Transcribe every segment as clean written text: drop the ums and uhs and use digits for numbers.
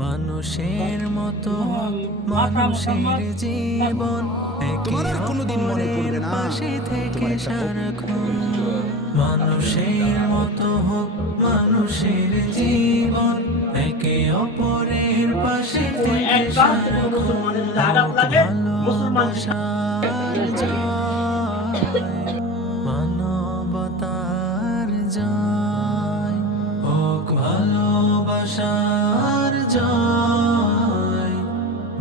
মানুষের মতো মানুষের জীবন তোমার আর কোনোদিন মনে পড়বে না পাশে থেকে সারাক্ষণ মানুষের মতো হোক মানুষের জীবন একে অপরের পাশে থেকে সারাক্ষণ ভালোবাসার জয় মানবতার জয় হোক ভালোবাসার জয়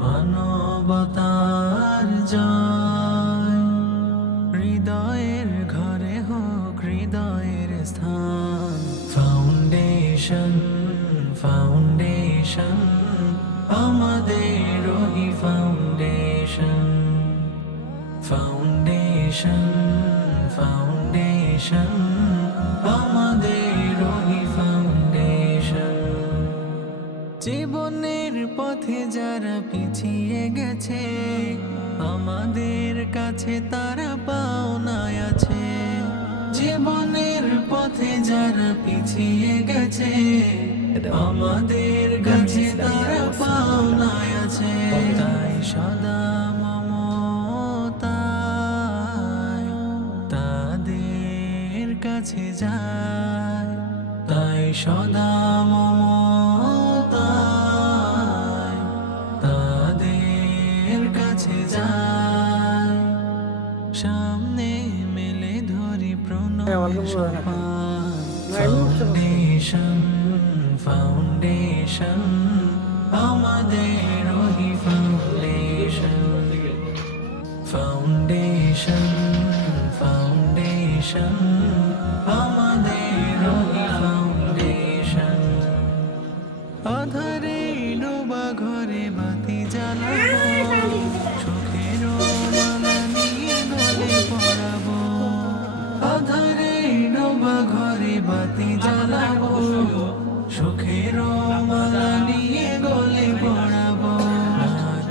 মানবতার জয় হৃদয়ের ঘরে হোক হৃদয়ের স্থান ফাউন্ডেশন ফাউন্ডেশন আমাদের ওই ফাউন্ডেশন ফাউন্ডেশন ফাউন্ডেশন আমাদের ওই ফাউন্ডেশন জীবনের পথে যারা পিছিয়ে গেছে আমাদের কাছে তারা পাওনায় আছে জীবনের পথে যারা পিছিয়ে গেছে আমাদের কাছে তারা পাওনায় আছে তাই সদা মমতায় তাদের কাছে যায় তাই সদা মমতায় তাদের কাছে যায় সামনে মেলে ধরি প্রণয়ের সোপান ফাউন্ডেশন ফাউন্ডেশন আমাদের ওই ফাউন্ডেশন ফাউন্ডেশন ফাউন্ডেশন আমাদের ওই ফাউন্ডেশন আধারে ডোবা ঘরে বাতি জ্বালাবো চোখের মালা নিয়ে গলে পড়াবো আধারে ডোবা ঘরে বাতি জ্বালাবো সুখের মালা নিয়ে গলে পড়াবো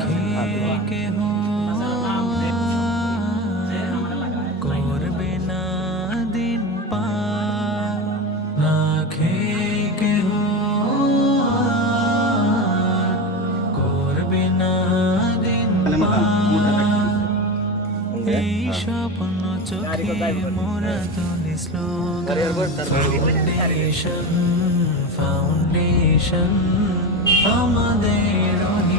খেয়ে কেহ করবে না দিন পার না খেয়ে কেহ করবে না দিন পার এই স্বপ্ন চোখে মোরা তুলি স্লোগান ফাউন্ডেশন ফাউন্ডেশন আমাদের ওই